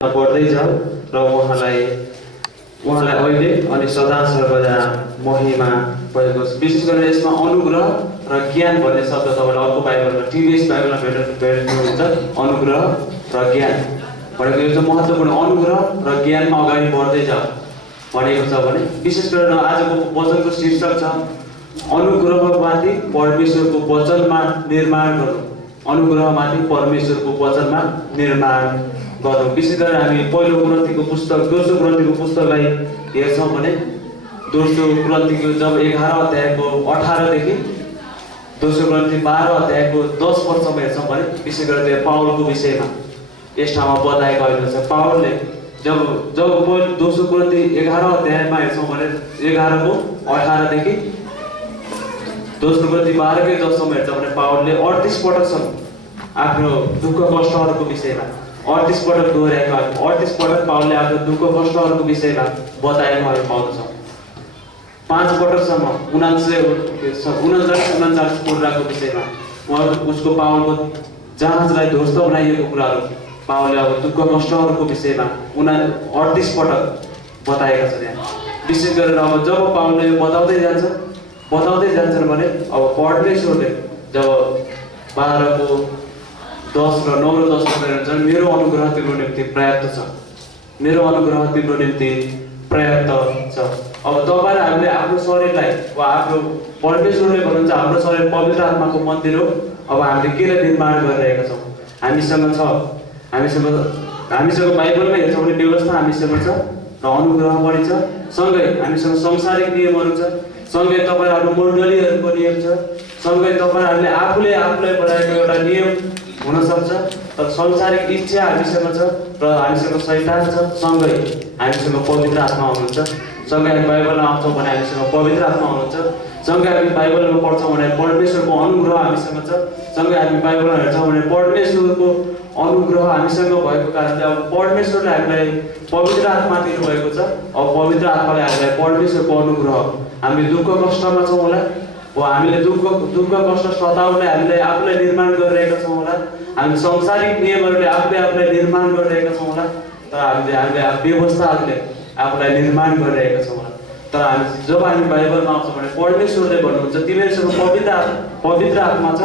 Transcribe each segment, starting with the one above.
बढ्दै जाऊ र उहाँलाई अहिले अनि सदा सर्वदा महिमा भएको छ। विशेष गरेर यसमा अनुग्रह र ज्ञान भन्ने शब्द तपाईँले अर्को बाइबलमा टिभीएस बाइबलमा भेट्नुहुन्छ। अनुग्रह र ज्ञान भनेको यो चाहिँ महत्त्वपूर्ण। अनुग्रह र ज्ञानमा अगाडि बढ्दै जाऊ भनेको छ भने विशेष गरेर आजको वचनको शीर्षक छ अनुग्रहमाथि परमेश्वरको वचनमा निर्माण गर्नु। अनुग्रहमाथि परमेश्वरको वचनमा निर्माण गर्नु। विशेष गरेर हामी पहिलो ग्रन्थीको पुस्तक दोस्रो ग्रन्थीको पुस्तकलाई हेर्छौँ भने दोस्रो ग्रन्थीको जब 11 अध्यायको 18 देखि दोस्रो ग्रन्थी 12 अध्यायको 10 पदसम्म हेर्छौँ भने विशेष गरेर त्यो पावलको विषयमा यस ठाउँमा बताएको आएको छ। पावलले जब दोस्रो ग्रन्थी 11 अध्यायमा हेर्छौँ भने 11 को 18 देखि दोस्रो ग्रन्थी 12 को 10 सम्म हेर्छौँ भने पावलले 38 पटकसम्म आफ्नो दुःख कष्टहरूको विषयमा 38 पटक दोहोऱ्याएको 38 पटक पावलले आफ्नो दुःख कष्टहरूको विषयमा बताएको हामी पाउँदछौँ। 5 पटकसम्म 49 कुराको विषयमा उसको पावलको जहाजलाई ध्वस्त बनाइएको कुराहरू पावलले अब दुःख कष्टहरूको विषयमा 38 पटक बताएका छन्। यहाँ विशेष गरेर अब जब पावलले बताउँदै जान्छन् भने अब परमेश्वरले जब 12 को 10 र 9 र 10 मा मेरो अनुग्रह तिम्रो निम्ति पर्याप्त छ, मेरो अनुग्रह तिम्रो निम्ति पर्याप्त छ। अब तपाईँ हामीले आफ्नो शरीरलाई वा आफ्नो परमेश्वरले भन्नुहुन्छ हाम्रो शरीर पवित्र आत्माको मन्दिर हो। अब हामीले केलाई निर्माण गरिरहेका छौँ? हामीसँग बाइबलमा हेर्छौँ भने व्यवस्था हामीसँग छ र अनुग्रह पनि छ। सँगै हामीसँग सांसारिक नियमहरू छ, सँगै तपाईँहरू मण्डलीहरूको नियम छ, सँगै तपाईँहरूले आफूले आफूलाई बनाएको एउटा नियम हुन सक्छ। तर सांसारिक इच्छा हामीसँग छ र हामीसँग शैतान छ, सँगै हामीसँग पवित्र आत्मा हुनुहुन्छ। सँगै हामी बाइबलमा आउँछौँ भने हामीसँग पवित्र आत्मा हुनुहुन्छ। सँगै हामी बाइबलमा पढ्छौँ भने परमेश्वरको अनुग्रह हामीसँग छ। सँगै हामी बाइबलमा हेर्छौँ भने परमेश्वरको अनुग्रह हामीसँग भएको कारणले अब परमेश्वरले हामीलाई पवित्र आत्मा दिनुभएको छ। अब पवित्र आत्माले हामीलाई परमेश्वरको अनुग्रह, हामी दुःख कष्टमा छौँ होला वा हामीले दुःख कष्ट सताउनले हामीले आफूलाई निर्माण गरिरहेका छौँ होला, हामी सांसारिक नियमहरूले आफूलाई निर्माण गरिरहेका छौँ होला, तर हामीले व्यवस्थाहरूले आफूलाई निर्माण गरिरहेका छौँ होला। तर जब हामी बाइबलमा आउँछौँ भने परमेश्वरले भन्नुहुन्छ तिमीहरूसँग पवित्र आत्मा छ,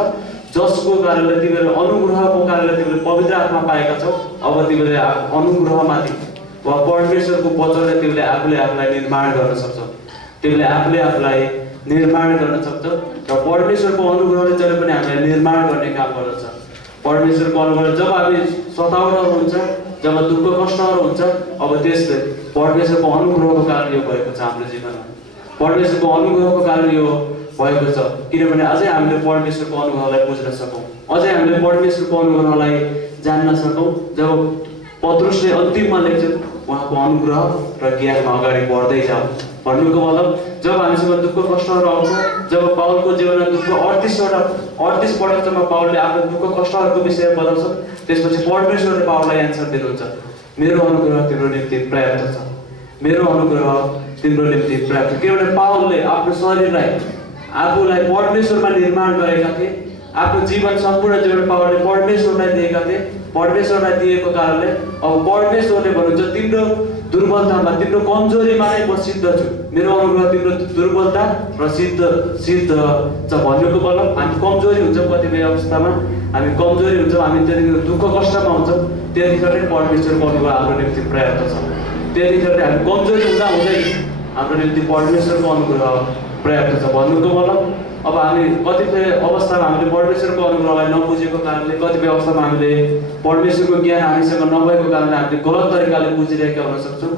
जसको कारणले तिमीहरू अनुग्रहको कारणले तिमीले पवित्र आत्मा पाएका छौ। अब तिमीले अनुग्रहमाथि वा परमेश्वरको वचनले तिमीले आफूलाई निर्माण गर्न सक्छौ, तिमीले आफूलाई निर्माण गर्न सक्छौ। र परमेश्वरको अनुग्रहले जहिले पनि हामीलाई निर्माण गर्ने काम गर्दछ। परमेश्वरको अनुग्रह जब हामी सताउनहरू हुन्छ, जब दुःख कष्टहरू हुन्छ, अब त्यसले परमेश्वरको अनुग्रहको कारण यो भएको छ हाम्रो जीवनमा। परमेश्वरको अनुग्रहको कारण यो भएको छ किनभने अझै हामीले परमेश्वरको अनुग्रहलाई बुझ्न सकौँ, अझै हामीले परमेश्वरको अनुग्रहलाई जान्न सकौँ। जब पत्रुसले अन्तिममा लेख्छन् उहाँको अनुग्रह र ज्ञानमा अगाडि बढ्दै जाऊ भन्नुको मतलब जब हामीसँग दुःख कष्टहरू आउँछ, जब पावलको जीवनमा दुःख 38 पटकसम्म पावलले आफ्नो दुःख कष्टहरूको विषयमा बताउँछ, त्यसपछि परमेश्वरले पावललाई एन्सर दिनुहुन्छ मेरो अनुग्रह तिम्रो निम्ति पर्याप्त छ, मेरो अनुग्रह तिम्रो निम्ति पर्याप्त। किनभने पावलले आफ्नो शरीरलाई आफूलाई परमेश्वरमा निर्माण गरेका थिए। आफ्नो जीवन सम्पूर्ण जीवन पावलले परमेश्वरलाई दिएका थिए। परमेश्वरलाई दिएको कारणले अब परमेश्वरले भन्नुहुन्छ तिम्रो दुर्बलतामा तिम्रो कमजोरीमा नै म सिद्ध छु, मेरो अनुग्रह तिम्रो दुर्बलता र सिद्ध छ भन्नुको मतलब हामी कमजोरी हुन्छौँ, कतिपय अवस्थामा हामी कमजोरी हुन्छौँ, हामी त्यतिखेर दुःख कष्टमा हुन्छौँ, त्यतिखेर नै परमेश्वरको अनुग्रह हाम्रो निम्ति पर्याप्त छ। त्यतिखेर हामी कमजोरी हुँदै हाम्रो निम्ति परमेश्वरको अनुग्रह पर्याप्त छ भन्नुको मतलब अब हामी कतिपय अवस्थामा हामीले परमेश्वरको अनुग्रहलाई नबुझेको कारणले, कतिपय अवस्थामा हामीले परमेश्वरको ज्ञान हामीसँग नभएको कारणले हामीले गलत तरिकाले बुझिरहेका हुन सक्छौँ,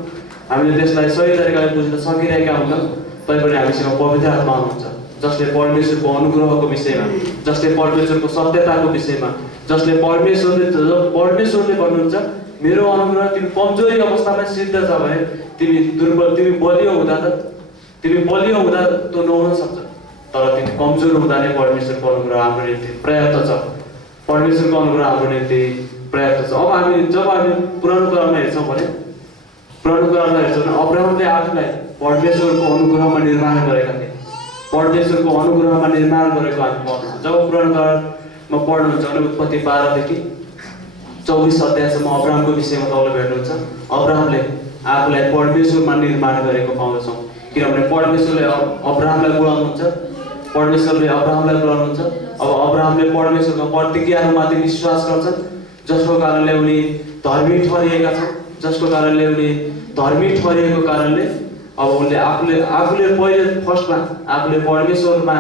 हामीले त्यसलाई सही तरिकाले बुझ्न सकिरहेका हुन्छौँ। तैपनि हामीसँग पवित्र आत्मा हुनुहुन्छ जसले परमेश्वरको अनुग्रहको विषयमा, जसले परमेश्वरको सत्यताको विषयमा, जसले परमेश्वरले भन्नुहुन्छ मेरो अनुग्रह तिमी कमजोरी अवस्थामा सिद्ध छ भने तिमी बलियो हुँदा त्यो नहुन सक्छ, तर तिमी कमजोर हुँदा नै परमेश्वरको अनुग्रह हाम्रो निम्ति पर्याप्त छ। परमेश्वरको अनुग्रह हाम्रो निम्ति पर्याप्त छ। अब जब हामी पुरानो करारमा हेर्छौँ भने अब्राहमले आफूलाई परमेश्वरको अनुग्रहमा निर्माण गरेका थिए। परमेश्वरको अनुग्रहमा निर्माण गरेको हामी पाउँछौँ। जब पुरानो करारमा पढ्नुहुन्छ भने उत्पत्ति 12 देखि 24 अध्यायसम्म अब्राहमको विषयमा तपाईँले भेट्नुहुन्छ। अब्राहमले आफूलाई परमेश्वरमा निर्माण गरेको पाउँदछौँ, किनभने परमेश्वरले अब्राहमलाई बोलाउनुहुन्छ, परमेश्वरले अब्राहमलाई बोलाउनुहुन्छ। अब अब्राहमले परमेश्वरको प्रतिज्ञाहरूमाथि विश्वास गर्छन्, जसको कारणले उनी धर्मी ठहरिएका छन्, जसको कारणले उनी धर्मी ठहरिएको कारणले अब उनले आफूले पहिले फर्स्टमा आफूले परमेश्वरमा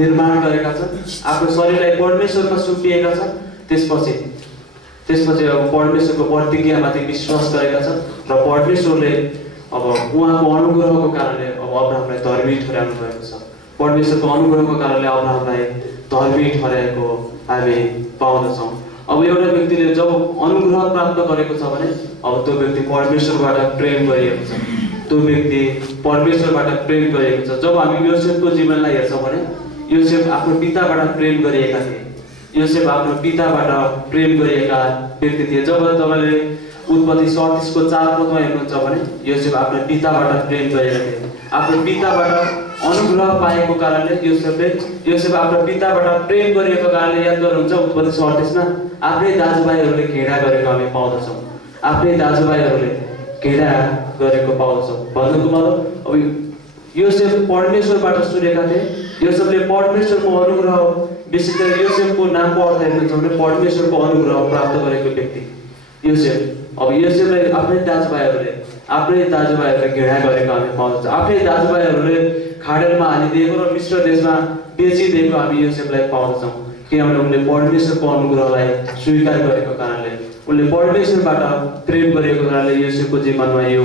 निर्माण गरेका छन्, आफ्नो शरीरलाई परमेश्वरमा सुम्पिएका छन्। त्यसपछि अब परमेश्वरको प्रतिज्ञामाथि विश्वास गरेका छन् र परमेश्वरले अब उहाँको अनुग्रहको कारणले अब अब्राहमलाई धर्मी ठहराउनु भएको छ। परमेश्वरको अनुग्रहको कारणले अब्राहमलाई धर्मी ठहराएको हामी पाउँदछौँ। अब एउटा व्यक्तिले जब अनुग्रह प्राप्त गरेको छ भने अब त्यो व्यक्ति परमेश्वरबाट प्रेम गरिएको छ, त्यो व्यक्ति परमेश्वरबाट प्रेम गरिएको छ। जब हामी योसेफको जीवनलाई हेर्छौँ भने योसेफ आफ्नो पिताबाट प्रेम गरिएका थिए, योसेफ आफ्नो पिताबाट प्रेम गरिएका व्यक्ति थिए। जब तपाईँले उत्पत्ति 37 को 4 पदमा हेर्नुहुन्छ भने योसेफ आफ्नो पिताबाट प्रेम गरेका थिए, आफ्नो पिताबाट अनुग्रह पाएको कारणले योसेफ आफ्नो पिताबाट प्रेम गरेको कारणले याद गर्नुहुन्छ उत्पत्ति 38 मा आफ्नै दाजुभाइहरूले घृणा गरेको हामी पाउँदछौँ, आफ्नै दाजुभाइहरूले घृणा गरेको पाउँछौँ। भन्नुको मतलब अब योसेफ परमेश्वरबाट सुनेका थिए, योसेफले परमेश्वरको अनुग्रह, विशेष गरी योसेफको नामको अर्थ हेर्नुहुन्छ भने परमेश्वरको अनुग्रह प्राप्त गरेको व्यक्ति योसेफ। अब योसेफलाई आफ्नै दाजुभाइहरूले घृणा गरेको हामी पाउँछौँ, आफ्नै दाजुभाइहरूले खाडलमा हालिदिएको र मिश्र देशमा बेचिदिएको हामी योसेफलाई पाउँछौँ, किनभने उनले परमेश्वरको अनुग्रहलाई स्वीकार गरेको कारणले, उनले परमेश्वरबाट प्रेम गरेको कारणले योसेफको जीवनमा यो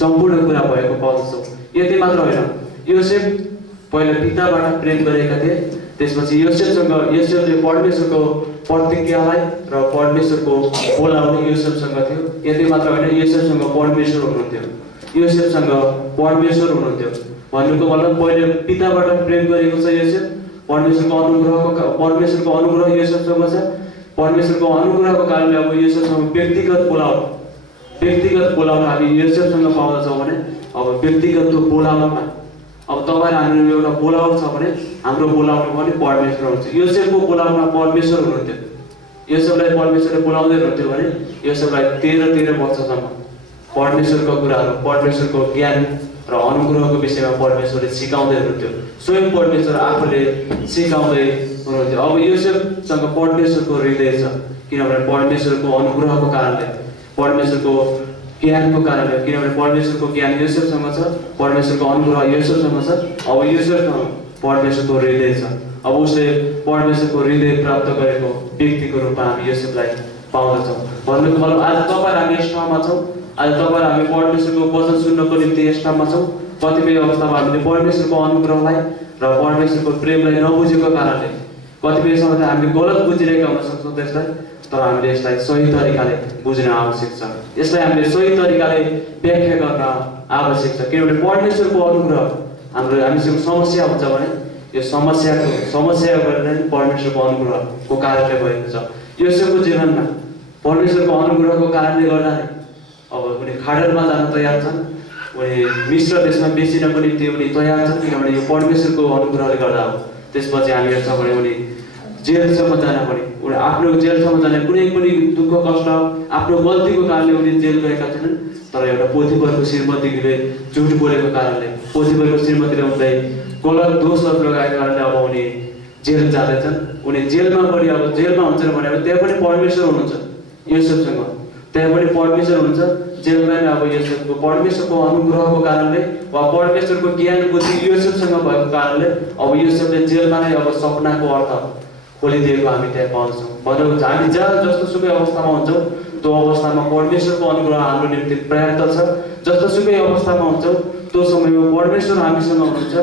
सम्पूर्ण कुरा भएको पाउँछौँ। यति मात्र होइन, योसेफ पहिले पिताबाट प्रेम गरेका थिए, त्यसपछि योसेफले परमेश्वरको प्रतिज्ञालाई र परमेश्वरको बोलाउने योसेफसँग थियो। यति मात्र होइन, योसेफसँग परमेश्वर हुनुहुन्थ्यो, भन्नुको मतलब पहिले पिताबाट प्रेम गरेको छ योसेफ, परमेश्वरको अनुग्रह योसेफसँग छ। परमेश्वरको अनुग्रहको कारणले अब योसेफसँग व्यक्तिगत बोलाउन हामी योसेफसँग पाउँदछौँ भने अब व्यक्तिगत बोलाउनमा अब तपाईँ हाम्रो एउटा बोलाउन छ भने हाम्रो बोलाउन पनि परमेश्वर हुन्छ। योसेफको बोलाउनमा परमेश्वर हुनुहुन्थ्यो, योसेफलाई परमेश्वरले बोलाउँदै हुनुहुन्थ्यो भने योसेफलाई 13 वर्षसम्म परमेश्वरको कुराहरू, परमेश्वरको ज्ञान र अनुग्रहको विषयमा परमेश्वरले सिकाउँदै हुनुहुन्थ्यो, स्वयं परमेश्वर आफूले सिकाउँदै हुनुहुन्थ्यो। अब योसेफसँग परमेश्वरको हृदय छ, किनभने परमेश्वरको अनुग्रहको कारणले, परमेश्वरको ज्ञानको कारणले, किनभने परमेश्वरको ज्ञान योसेफसँग छ, परमेश्वरको अनुग्रह योसेफसँग छ। अब योसेफसँग परमेश्वरको हृदय छ, अब उसले परमेश्वरको हृदय प्राप्त गरेको व्यक्तिको रूपमा हामी योसेफलाई पाउँदछौँ। भन्नुको मतलब आज तपाईँ हामी यस ठाउँमा छौँ, आज तपाईँ हामी परमेश्वरको वचन सुन्नको निम्ति यस ठाउँमा छौँ। कतिपय अवस्थामा हामीले परमेश्वरको अनुग्रहलाई र परमेश्वरको प्रेमलाई नबुझेको कारणले कतिपय समय हामीले गलत बुझिरहेका हुन सक्छौँ त्यसलाई, तर हामीले यसलाई सही तरिकाले बुझ्न आवश्यक छ, यसलाई हामीले सही तरिकाले व्याख्या गर्न आवश्यक छ। किनभने परमेश्वरको अनुग्रह हामीसँग समस्या हुन्छ भने यो समस्या गरेर परमेश्वरको अनुग्रहको कारणले भएको छ। योसेफको जीवनमा परमेश्वरको अनुग्रहको कारणले गर्दा अब उनी खाडलमा जान तयार छन्, उनी मिश्र देशमा बेचिनको निम्ति उनी तयार छन्, किनभने यो परमेश्वरको अनुग्रहले गर्दा हो। त्यसपछि हामी हेर्छौँ भने उनी जेलसम्म जान पर्यो, उनी आफ्नो जेलसम्म जाने कुनै पनि दुःख कष्ट आफ्नो गल्तीको कारणले उनी जेल गएका थिएनन्, तर एउटा पोथिफरको श्रीमतीले झुट बोलेको कारणले, पोथिफरको श्रीमतीले उनलाई गलत दोषहरू लगाएको कारणले अब उनी जेल जाँदैछन्। उनी जेलमा पनि अब जेलमा हुन्छन् भने त्यहाँ पनि परमेश्वर हुनुहुन्छ योसेफसँग, त्यहाँ पनि परमेश्वर हुन्छ। जेलमा नै अब योसेफको परमेश्वरको अनुग्रहको कारणले वा परमेश्वरको ज्ञान बुद्धि योसेफसँग भएको कारणले अब योसेफले जेलमा नै अब सपनाको अर्थ खोलिदिएको हामी त्यहाँ पाउँछौँ। भनौँ हामी जहाँ जस्तोसुकै अवस्थामा हुन्छौँ त्यो अवस्थामा परमेश्वरको अनुग्रह हाम्रो निम्ति पर्याप्त छ। जस्तोसुकै अवस्थामा हुन्छौँ त्यो समयमा परमेश्वर हामीसँग हुनुहुन्छ।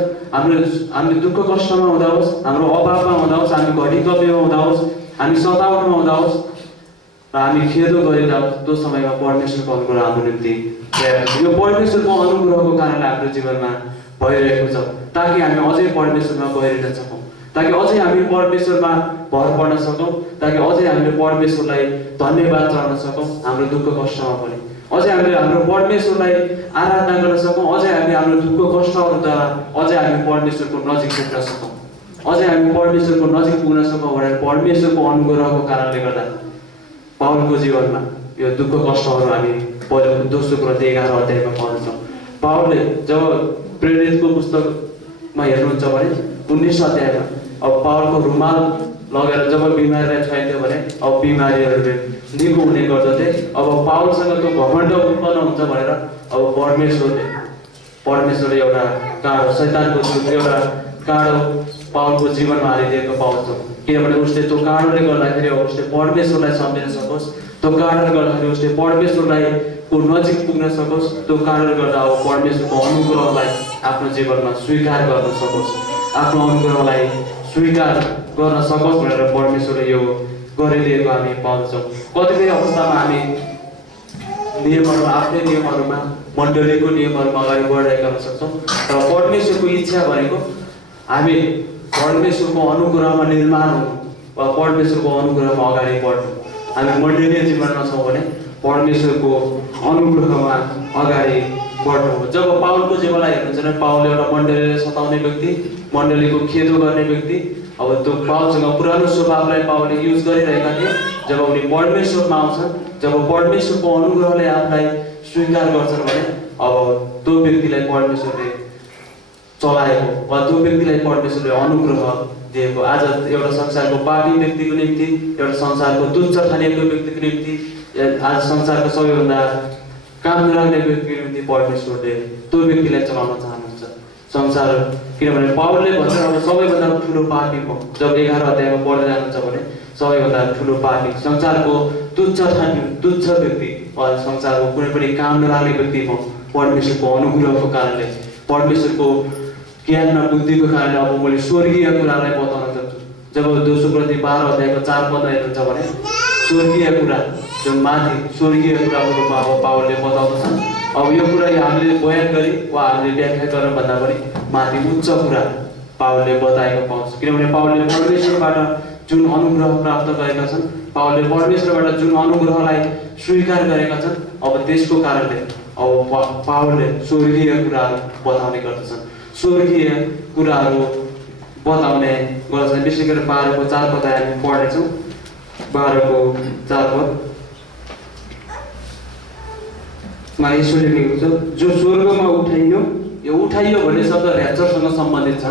हामीले दुःख कष्टमा हुँदा होस्, हाम्रो अभावमा हुँदा होस्, हामी घडी कमीमा हुँदा होस्, हामी सतावटमा हुँदा होस् र हामी खेदो गरिँदा होस्, त्यो समयमा परमेश्वरको अनुग्रह हाम्रो निम्ति पर्याप्त छ। यो परमेश्वरको अनुग्रहको कारणले हाम्रो जीवनमा भइरहेको छ, ताकि हामी अझै परमेश्वरमा गहिरिन सकौँ, ताकि अझै हामी परमेश्वरमा भर पर्न सकौँ, ताकि अझै हामीले परमेश्वरलाई धन्यवाद चढाउन सकौँ हाम्रो दुःख कष्टमा पनि, अझै हामीले हाम्रो परमेश्वरलाई आराधना गर्न सकौँ, अझै हामी हाम्रो दुःख कष्टहरूद्वारा अझै हामी परमेश्वरको नजिक पुग्न सकौँ, अझै हामी परमेश्वरको नजिक पुग्न सकौँ भनेर परमेश्वरको अनुग्रहको कारणले गर्दा पावलको जीवनमा यो दुःख कष्टहरू हामी पहिलो दोस्रो कोरिन्थी 11 अध्यायमा पाउँछौँ। पावलले जब प्रेरितको पुस्तकमा हेर्नुहुन्छ भने 19 अध्यायमा अब पावलको रुमाल लगेर जब बिमारीलाई छुइन्थ्यो भने अब बिमारीहरूले निको हुने गर्दथे। अब पावलसँग त्यो घमण्ड उत्पन्न हुन्छ भनेर अब परमेश्वरले एउटा काँडो शैतानको एउटा काँडो पावलको जीवनमा हालिदिएको पाउँछौँ। किनभने उसले त्यो काँडोले गर्दाखेरि अब उसले परमेश्वरलाई सम्झिन सकोस्, त्यो काँडोले गर्दाखेरि उसले परमेश्वरलाई को नजिक पुग्न सकोस्, त्यो कारणले गर्दा अब परमेश्वरको अनुग्रहलाई आफ्नो जीवनमा स्वीकार गर्न सकोस्, आफ्नो अनुग्रहलाई स्वीकार गर्न सकोस् भनेर परमेश्वरले यो गरिदिएको हामी पाउँछौँ। कतिपय अवस्थामा हामी नियमहरू आफ्नै नियमहरूमा मण्डलीको नियमहरूमा अगाडि बढिरहेका हुन सक्छौँ, तर परमेश्वरको इच्छा भनेको हामी परमेश्वरको अनुग्रहमा निर्माण हुनु वा परमेश्वरको अनुग्रहमा अगाडि बढ्नु। हामी मण्डलीय जीवनमा छौँ भने परमेश्वरको अनुग्रहमा अगाडि बढ्नु हो। जब पावलको जीवनलाई हेर्नुहुन्छ भने पावल एउटा मण्डलीले सताउने व्यक्ति, मण्डलीको खेदो गर्ने व्यक्ति। अब त्यो पावलसँग पुरानो स्वभावलाई पावलले युज गरिरहेका थिए। जब उनी परमेश्वरमा आउँछन्, जब परमेश्वरको अनुग्रहले आफूलाई स्वीकार गर्छन् भने अब त्यो व्यक्तिलाई परमेश्वरले चलाएको वा त्यो व्यक्तिलाई परमेश्वरले अनुग्रह दिएको। आज एउटा संसारको पापी व्यक्तिको निम्ति, एउटा संसारको तुच्छ ठानिएको व्यक्तिको निम्ति, आज संसारको सबैभन्दा काम नराख्ने व्यक्तिको निम्ति परमेश्वरले त्यो व्यक्तिलाई चलाउन चाहनुहुन्छ। संसार किनभने पावलले भन्छ अब सबैभन्दा ठुलो पापी म, जब 11 अध्यायमा पढ्दै जानुहुन्छ भने सबैभन्दा ठुलो पापी, संसारको तुच्छ व्यक्ति वा संसारको कुनै पनि काम नराख्ने व्यक्ति म परमेश्वरको अनुग्रहको कारणले, परमेश्वरको ज्ञानमा बुद्धिको कारणले अब मैले स्वर्गीय कुरालाई बताउन सक्छु। जब दोस्रो कोरिन्थी 12 अध्यायको 4 पद हेर्नुहुन्छ भने स्वर्गीय कुरा, जो माथि स्वर्गीय कुराको रूपमा अब पावलले बताउँदछन्। अब यो कुरा हामीले बयान गरी वा हामीले व्याख्या गर्न भन्दा पनि माथि उच्च कुरा पावलले बताएको पाउँछ। किनभने पावलले परमेश्वरबाट जुन अनुग्रह प्राप्त गरेका छन्, पावलले परमेश्वरबाट जुन अनुग्रहलाई स्वीकार गरेका छन्, अब त्यसको कारणले अब पावलले स्वर्गीय कुराहरू बताउने गर्दछन्। स्वर्गीय कुराहरू बताउने गर्दछन्। विशेष गरी 12 को 4 पद हामी पढ्नेछौँ। 12 को 4 पद मा यसोले लेखेको छ, जो स्वर्गमा उठाइयो। यो उठाइयो भन्ने शब्द ऱ्याप्चरसँग सम्बन्धित छ।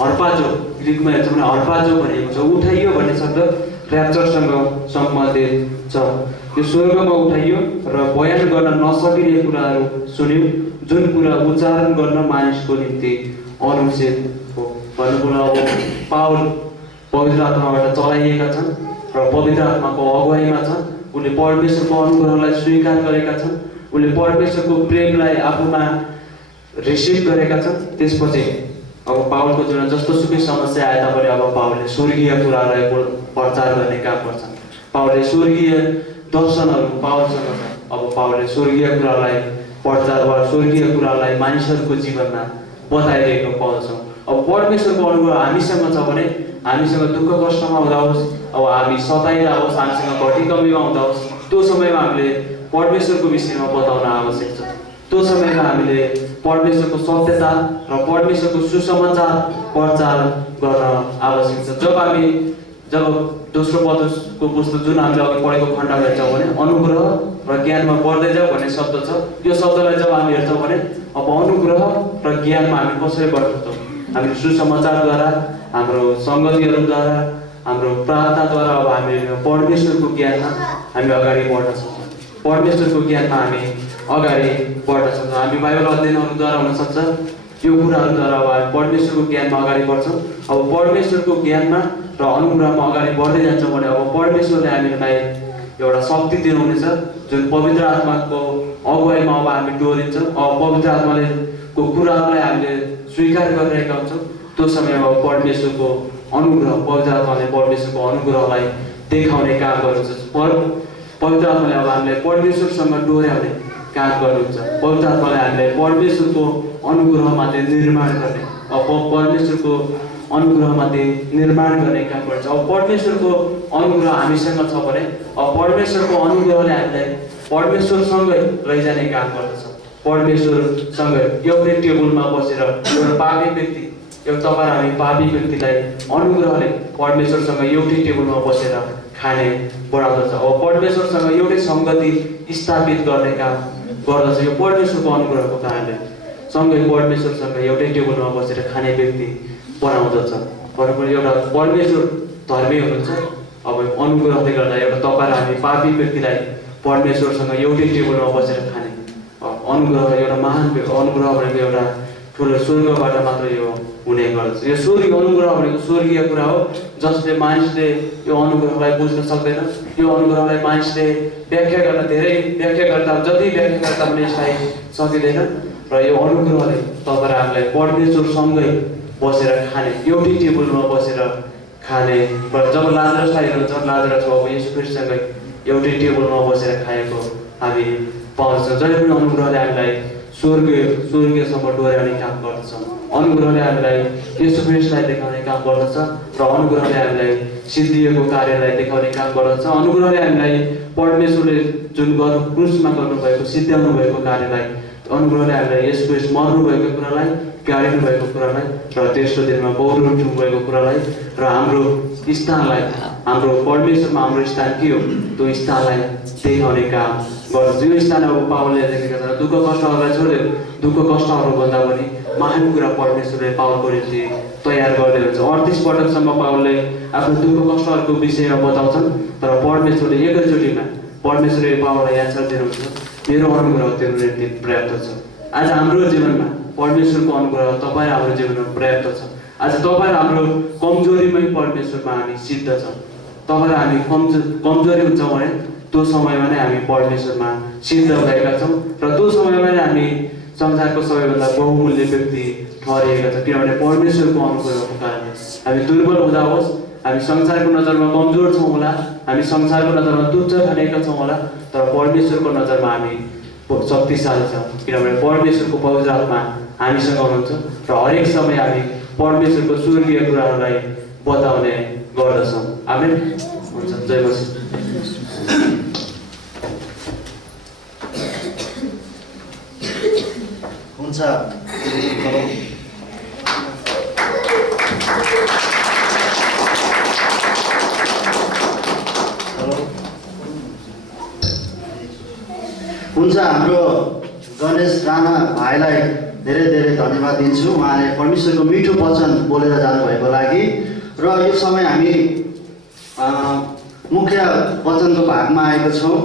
हर्पाजो ग्रिकमा हेर्छौँ भने हर्पाजो भनेको छ। उठाइयो भन्ने शब्द ऱ्याप्चरसँग सम्बन्धित छ। यो स्वर्गमा उठाइयो र बयान गर्न नसकिने कुराहरू सुन्यौँ, जुन कुरा उच्चारण गर्न मानिसको निम्ति अनुचित हो। भन्नुको अब पावल पवित्र आत्माबाट चलाइएका छन् र पवित्र आत्माको अगुवाईमा छन्। उनले परमेश्वरको अनुग्रहलाई स्वीकार गरेका छन्, उनले परमेश्वरको प्रेमलाई आफूमा रिसिभ गरेका छन्। त्यसपछि अब पावलको जीवनमा जस्तो सुकै समस्या आए तापनि अब पावलले स्वर्गीय कुरालाई प्रचार गर्ने काम गर्छन्। पावलले स्वर्गीय दर्शनहरू पावलसँग छ। अब पावलले स्वर्गीय कुरालाई प्रचार वा स्वर्गीय कुरालाई मानिसहरूको जीवनमा बताइरहेको पाउँछौँ। अब परमेश्वरको अनुग्रह हामीसँग छ भने हामीसँग दुःख कष्टमा हुँदा होस्, अब हामी सताइँदा होस्, हामीसँग घटी कमीमा हुँदा होस्, त्यो समयमा हामीले परमेश्वरको विषयमा बताउन आवश्यक छ। त्यो समयमा हामीले परमेश्वरको सत्यता र परमेश्वरको सुसमाचार प्रचार गर्न आवश्यक छ। जब दोस्रो पत्रसको पुस्तक जुन हामीले अघि पढेको खण्डमा हेर्छौँ भने अनुग्रह र ज्ञानमा बढ्दै जाऊ भन्ने शब्द छ। यो शब्दलाई जब हामी हेर्छौँ भने अब अनुग्रह र ज्ञानमा हामी कसरी बढ्न सक्छौँ? हामीले सुसमाचारद्वारा, हाम्रो सङ्गतिहरूद्वारा, हाम्रो प्रार्थनाद्वारा अब हामी परमेश्वरको ज्ञानमा हामी अगाडि बढ्न सक्छौँ। परमेश्वरको ज्ञानमा हामी अगाडि बढ्न सक्छौँ। हामी बाइबल अध्ययनहरूद्वारा हुनसक्छ, यो कुराहरूद्वारा अब हामी परमेश्वरको ज्ञानमा अगाडि बढ्छौँ। अब परमेश्वरको ज्ञानमा र अनुग्रहमा अगाडि बढ्दै जान्छौँ भने अब परमेश्वरले हामीलाई एउटा शक्ति दिनुहुनेछ, जुन पवित्र आत्माको अगुवाईमा अब हामी डोरिन्छौँ। अब पवित्र आत्माले को कुराहरूलाई हामीले स्वीकार गरिरहेका हुन्छौँ। त्यो समयमा अब परमेश्वरको अनुग्रह, पवित्र आत्माले परमेश्वरको अनुग्रहलाई देखाउने काम गर्नुहुन्छ। पवित्र आत्माले अब हामीलाई परमेश्वरसँग डोर्याउने काम गर्नुहुन्छ। पवित्र आत्माले हामीलाई परमेश्वरको अनुग्रहमाथि निर्माण गर्ने, अब परमेश्वरको अनुग्रहमाथि निर्माण गर्ने काम गर्छ। अब परमेश्वरको अनुग्रह हामीसँग छ भने अब परमेश्वरको अनुग्रहले हामीलाई परमेश्वरसँगै लैजाने काम गर्दछ। परमेश्वरसँगै एउटै टेबलमा बसेर एउटा पापी व्यक्ति, एउटा हामी पापी व्यक्तिलाई अनुग्रहले परमेश्वरसँग एउटै टेबलमा बसेर खाने बढाउँदछ। अब परमेश्वरसँग एउटै सङ्गति स्थापित गर्ने काम गर्दछ यो परमेश्वरको अनुग्रहको कारणले। सँगै परमेश्वरसँग एउटै टेबलमा बसेर खाने व्यक्ति बनाउँदछ। परमेश्वर एउटा परमेश्वर धर्मी हुनुहुन्छ। अब अनुग्रहले गर्दा एउटा तपाईँ र हामी पापी व्यक्तिलाई परमेश्वरसँग एउटै टेबलमा बसेर खाने अनुग्रह एउटा महान अनुग्रह भनेको एउटा ठुलो स्वर्गबाट मात्र यो हुने गर्दछ। यो स्वर्गीय अनुग्रह भनेको स्वर्गीय कुरा हो जसले मानिसले यो अनुग्रहलाई बुझ्न सक्दैन। यो अनुग्रहलाई मानिसले व्याख्या गर्न धेरै व्याख्या गर्दा जति व्याख्या गर्दा पनि यसलाई सकिँदैन। र यो अनुग्रहले तपाईँ र हामीलाई परमेश्वरसँगै बसेर खाने एउटै टेबलमा बसेर खाने जब लाजरसलाई हेर्नुहुन्छ लाजरस अब येशू ख्रीष्टसँगै एउटै टेबलमा बसेर खाएको हामी पाउँछौँ। जहिले पनि अनुग्रहले हामीलाई स्वर्गीयसम्म डोर्याउने काम गर्दछ। अनुग्रहले हामीलाई येशू ख्रीष्टलाई देखाउने काम गर्दछ र अनुग्रहले हामीलाई सिद्धिएको कार्यलाई देखाउने काम गर्दछ। अनुग्रहले हामीलाई परमेश्वरले जुन क्रुसमा गर्नुभएको सिद्ध्याउनु भएको कार्यलाई अनुग्रहले हामीलाई येशू ख्रीष्ट मर्नु भएको कुरालाई गाडिनु भएको कुरालाई र तेस्रो दिनमा बौर उठ्नु भएको कुरालाई र हाम्रो स्थानलाई हाम्रो परमेश्वरमा हाम्रो स्थान के हो त्यो स्थानलाई देखाउने काम गर्दछ। यो स्थान अब पावलले लेखेका छन् दुःख कष्टहरूलाई छोडेर दुःख कष्टहरू भन्दा पनि महान कुरा परमेश्वरले पावलको निम्ति तयार गर्दै हुन्छ। 38 पटकसम्म पावलले आफ्नो दुःख कष्टहरूको विषयमा बताउँछन् तर परमेश्वरले एकैचोटिमा परमेश्वरले पावललाई एन्सर दिनुहुन्छ मेरो अनुग्रह तेरो निम्ति पर्याप्त छ। आज हाम्रो जीवनमा परमेश्वरको अनुग्रह तपाईँ हाम्रो जीवनमा पर्याप्त छ। आज तपाईँ हाम्रो कमजोरीमै परमेश्वरमा हामी सिद्ध छौँ। तपाईँ हामी कमजोरी हुन्छौँ भने त्यो समयमा नै हामी परमेश्वरमा सिद्ध भएका छौँ र त्यो समयमा नै हामी संसारको सबैभन्दा बहुमूल्य व्यक्ति ठहरिएका छौँ। किनभने परमेश्वरको अनुग्रहको कारणले हामी दुर्बल हुँदा होस् हामी संसारको नजरमा कमजोर छौँ होला हामी संसारको नजरमा तुच्छ ठानेका छौँ होला तर परमेश्वरको नजरमा हामी शक्तिशाली छौँ किनभने परमेश्वरको पवित्र आत्मा हामीसँग हुनुहुन्छ र हरेक समय हामी परमेश्वरको स्वर्गीय कुराहरूलाई बताउने गर्दछौँ। आमेन। हुन्छ। जय मसीह। हुन्छ। हुन्छ। हाम्रो गणेश राणा भाइलाई धेरै धेरै धन्यवाद दिन्छु। उहाँले परमेश्वरको मिठो वचन बोलेर जानुभएको लागि र यो समय हामी मुख्य वचनको भागमा आएको छौँ।